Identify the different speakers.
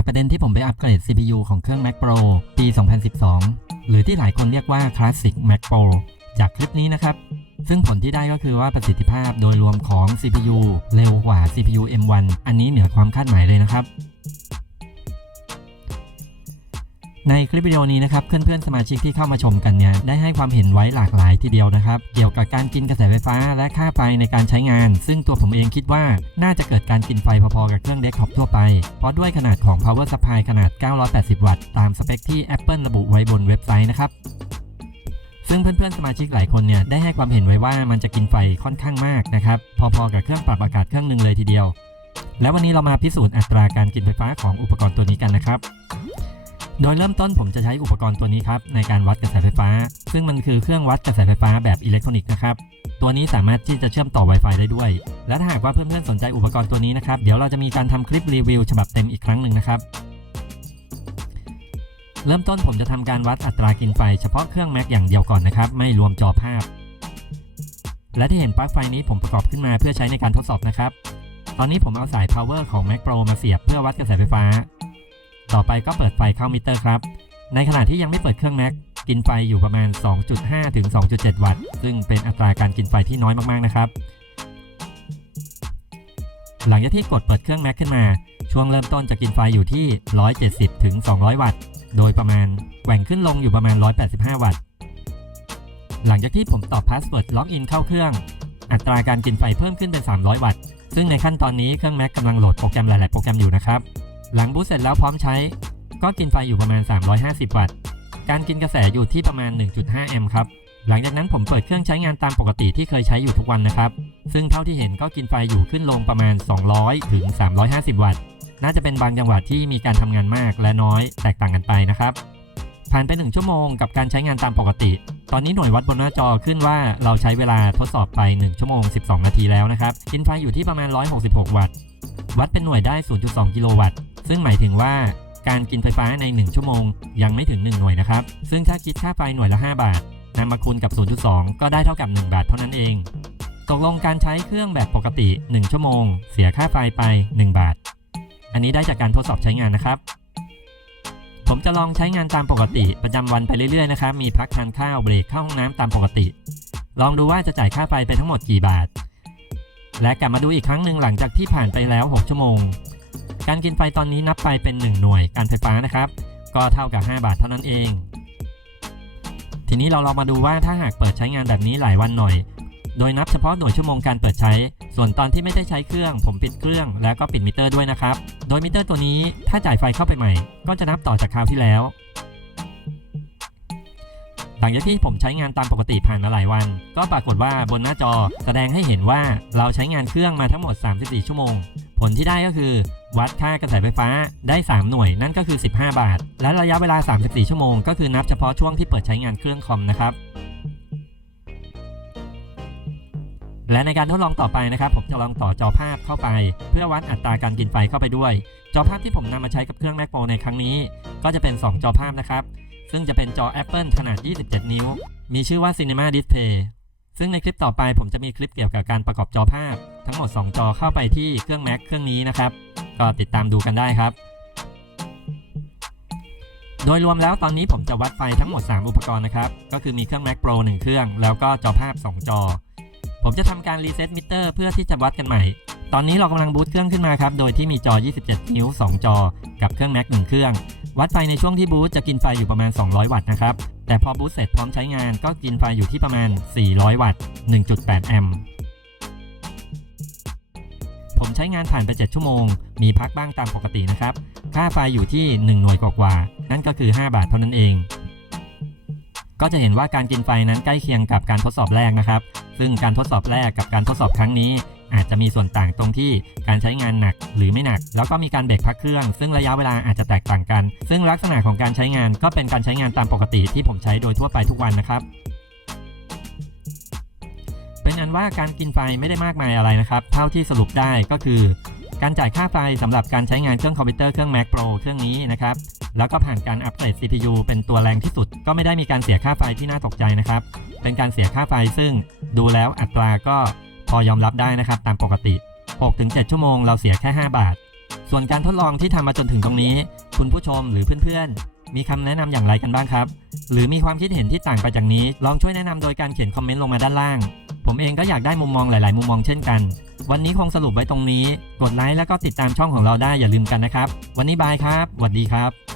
Speaker 1: จากประเด็นที่ผมไปอัปเกรด CPU ของเครื่อง Mac Pro ปี 2012 หรือที่หลายคนเรียกว่า Classic Mac Pro จากคลิปนี้นะครับ ซึ่งผลที่ได้ก็คือว่าประสิทธิภาพโดยรวมของ CPU เร็วกว่า CPU M1 อันนี้เหนือความคาดหมายเลยนะครับ ในคลิปวิดีโอนี้นะครับเพื่อนๆสมาชิกที่เข้ามาชมกันเนี่ยได้ให้ความเห็นไว้หลากหลายทีเดียวนะครับ เกี่ยวกับการกินกระแสไฟฟ้าและค่าไฟในการใช้งาน ซึ่งตัวผมเองคิดว่าน่าจะเกิดการกินไฟพอๆกับเครื่องเดสก์ท็อปทั่วไป เพราะด้วยขนาดของ power supply ขนาด 980 วัตต์ตามสเปคที่ Apple ระบุไว้บนเว็บไซต์นะครับซึ่งเพื่อนๆสมาชิกหลายคนเนี่ยได้ให้ความเห็นไว้ว่ามันจะกินไฟค่อนข้างมากนะครับพอๆกับเครื่องปรับอากาศเครื่องหนึ่งเลยทีเดียว แล้ววันนี้เรามาพิสูจน์อัตราการกินไฟฟ้าของอุปกรณ์ตัวนี้กันนะครับ โดยเริ่มต้นผมจะใช้อุปกรณ์ตัวนี้ครับในการวัดกระแสไฟฟ้า ซึ่งมันคือเครื่องวัดกระแสไฟฟ้าแบบอิเล็กทรอนิกส์นะครับ ตัวนี้สามารถที่จะเชื่อมต่อ Wi-Fi ได้ด้วย และถ้าหากว่าเพื่อนๆสนใจอุปกรณ์ตัวนี้นะครับ เดี๋ยวเราจะมีการทำคลิปรีวิวฉบับเต็มอีกครั้งหนึ่งนะครับ เริ่มต้นผมจะทำการวัดอัตรากินไฟ เฉพาะเครื่อง Mac อย่างเดียวก่อนนะครับ ไม่รวมจอภาพ และที่เห็นปลั๊กไฟนี้ผมประกอบขึ้นมาเพื่อใช้ในการทดสอบนะครับ ตอนนี้ผมเอาสาย power ของ Mac Pro มาเสียบเพื่อวัดกระแสไฟฟ้า ต่อไปก็เปิดไฟเข้ามิเตอร์ครับ ในขณะที่ยังไม่เปิดเครื่อง Mac กินไฟอยู่ประมาณ 2.5 ถึง 2.7 วัตต์ ซึ่งเป็นอัตราการกินไฟที่น้อยมากๆนะครับ หลังจากที่กดเปิดเครื่อง Mac ขึ้นมา ช่วงเริ่มต้นจะกินไฟอยู่ที่ 170 ถึง 200 วัตต์ โดยประมาณแหว่งขึ้นลงอยู่ประมาณ 185 วัตต์ หลังจากที่ผมตอบพาสเวิร์ดล็อกอินเข้าเครื่อง อัตราการกินไฟเพิ่มขึ้นเป็น 300 วัตต์ ซึ่งในขั้นตอนนี้เครื่อง Mac กำลังโหลดโปรแกรมหลาย ๆ โปรแกรมอยู่นะครับ หลังบูตเสร็จแล้วพร้อมใช้ ก็กินไฟอยู่ประมาณ 350 วัตต์ การกินกระแสอยู่ที่ประมาณ 1.5 แอมป์ครับ หลังจากนั้นผมเปิดเครื่องใช้งานตามปกติที่เคยใช้อยู่ทุกวันนะครับ ซึ่งเท่าที่เห็นก็กินไฟอยู่ขึ้นลงประมาณ 200 ถึง 350 วัตต์ น่าจะเป็นบางจังหวะที่มีการทำงานมากและน้อยแตกต่างกันไปนะครับ ผ่านไป 1 ชั่วโมงกับการใช้งานตามปกติ ตอนนี้หน่วยวัดบนหน้าจอขึ้นว่าเราใช้เวลาทดสอบไป 1 ชั่วโมง 12 นาทีแล้วนะครับ กินไฟอยู่ที่ประมาณ 166 วัตต์ วัดเป็นหน่วยได้ 0.2 กิโลวัตต์ ซึ่งหมายถึงว่าการกินไฟฟ้าใน 1 ชั่วโมง ยังไม่ถึง 1 หน่วยนะครับ ซึ่งถ้าคิดค่าไฟหน่วยละ 5 บาทนำมาคูณกับ 0.2 ก็ได้เท่ากับ 1 บาทเท่านั้นเอง ตกลงการใช้เครื่องแบบปกติ 1 ชั่วโมง เสียค่าไฟไป 1 บาท อันนี้ได้จากการทดสอบใช้งานนะครับ ผมจะลองใช้งานตามปกติประจำวันไปเรื่อยๆนะครับ มีพักทานข้าวเบรกเข้าห้องน้ำตามปกติ ลองดูว่าจะจ่ายค่าไฟไปทั้งหมดกี่บาท และกลับมาดูอีกครั้งหนึ่งหลังจากที่ผ่านไปแล้ว 6 ชั่วโมง การกินไฟตอนนี้นับไปเป็น 1 หน่วยการไฟฟ้านะครับ ก็เท่ากับ 5 บาทเท่านั้นเอง ทีนี้เราลองมาดูว่าถ้าหากเปิดใช้งานแบบนี้หลายวันหน่อย โดยนับเฉพาะหน่วยชั่วโมงการเปิดใช้ ส่วนตอนที่ไม่ได้ใช้เครื่อง ผมปิดเครื่องแล้วก็ปิดมิเตอร์ด้วยนะครับ โดยมิเตอร์ตัวนี้ถ้าจ่ายไฟเข้าไปใหม่ ก็จะนับต่อจากคราวที่แล้ว หลังจากที่ผมใช้งานตามปกติผ่านมาหลายวัน ก็ปรากฏว่าบนหน้าจอแสดงให้เห็นว่าเราใช้งานเครื่องมาทั้งหมด 34 ชั่วโมง ผลที่ได้ก็คือ วัดค่ากระแสไฟฟ้าได้ 3 หน่วยนั่นก็คือ 15 บาท และระยะเวลา 34 ชั่วโมงก็คือนับเฉพาะช่วงที่เปิดใช้งานเครื่องคอมนะครับและในการทดลองต่อไปนะครับ ผมจะลองต่อจอภาพเข้าไป เพื่อวัดอัตราการกินไฟเข้าไปด้วย จอภาพที่ผมนำมาใช้กับเครื่อง Mac Pro ในครั้งนี้ ก็จะเป็น 2 จอภาพนะครับ ซึ่งจะเป็นจอ Apple ขนาด 27 นิ้ว มีชื่อว่า Cinema Display ซึ่งในคลิปต่อไปผมจะมีคลิปเกี่ยวกับการประกอบจอภาพ ทั้งหมด 2 จอเข้าไปที่เครื่อง Mac เครื่องนี้นะครับ ก็ติดตามดูกันได้ครับ โดยรวมแล้วตอนนี้ผมจะวัดไฟทั้งหมด 3 อุปกรณ์นะครับ ก็คือมีเครื่อง Mac Pro 1 เครื่อง แล้วก็จอภาพ 2 จอ ผมจะทำการรีเซ็ตมิเตอร์เพื่อที่จะวัดกันใหม่ ตอนนี้เรากำลังบูตเครื่องขึ้นมาครับ โดยที่มีจอ 27 นิ้ว 2 จอ กับเครื่อง Mac 1 เครื่อง วัดไฟในช่วงที่บูตจะกินไฟอยู่ประมาณ 200 วัตต์นะครับ แต่พอบูตเสร็จพร้อมใช้งานก็กินไฟอยู่ที่ประมาณ 400 วัตต์ 1.8 แอมป์ ผมใช้งานผ่านไป 7 ชั่วโมง มีพักบ้างตามปกตินะครับ ค่าไฟอยู่ที่ 1 หน่วยกว่าๆนั่นก็คือ 5 บาทเท่านั้นเอง ก็จะเห็นว่าการกินไฟนั้นใกล้เคียงกับการทดสอบแรกนะครับ ซึ่งการทดสอบแรกกับการทดสอบครั้งนี้ อาจจะมีส่วนต่างตรงที่การใช้งานหนักหรือไม่หนัก แล้วก็มีการเบรกพักเครื่อง ซึ่งระยะเวลาอาจจะแตกต่างกัน ซึ่งลักษณะของการใช้งานก็เป็นการใช้งานตามปกติที่ผมใช้โดยทั่วไปทุกวันนะครับเป็นอันว่าการกินไฟไม่ได้มากมายอะไรนะครับ เท่าที่สรุปได้ก็คือ การจ่ายค่าไฟสำหรับการใช้งานเครื่องคอมพิวเตอร์เครื่อง Mac Pro เครื่องนี้นะครับ แล้วก็ผ่านการอัปเกรด CPU เป็นตัวแรงที่สุด ก็ไม่ได้มีการเสียค่าไฟที่น่าตกใจนะครับ เป็นการเสียค่าไฟซึ่งดูแล้วอัตราก็ พอยอมรับได้นะครับตามปกติ 6-7 ชั่วโมงเราเสียแค่ 5 บาท ส่วนการทดลองที่ทำมาจนถึงตรงนี้ คุณผู้ชมหรือเพื่อนๆ มีคำแนะนำอย่างไรกันบ้างครับ หรือมีความคิดเห็นที่ต่างไปจากนี้ ลองช่วยแนะนำโดยการเขียนคอมเมนต์ลงมาด้านล่าง ผมเองก็อยากได้มุมมองหลาย ๆ มุมมองเช่นกัน วันนี้คงสรุปไว้ตรงนี้ กดไลค์แล้วก็ติดตามช่องของเราได้อย่าลืมกันนะครับ วันนี้บายครับสวัสดีครับ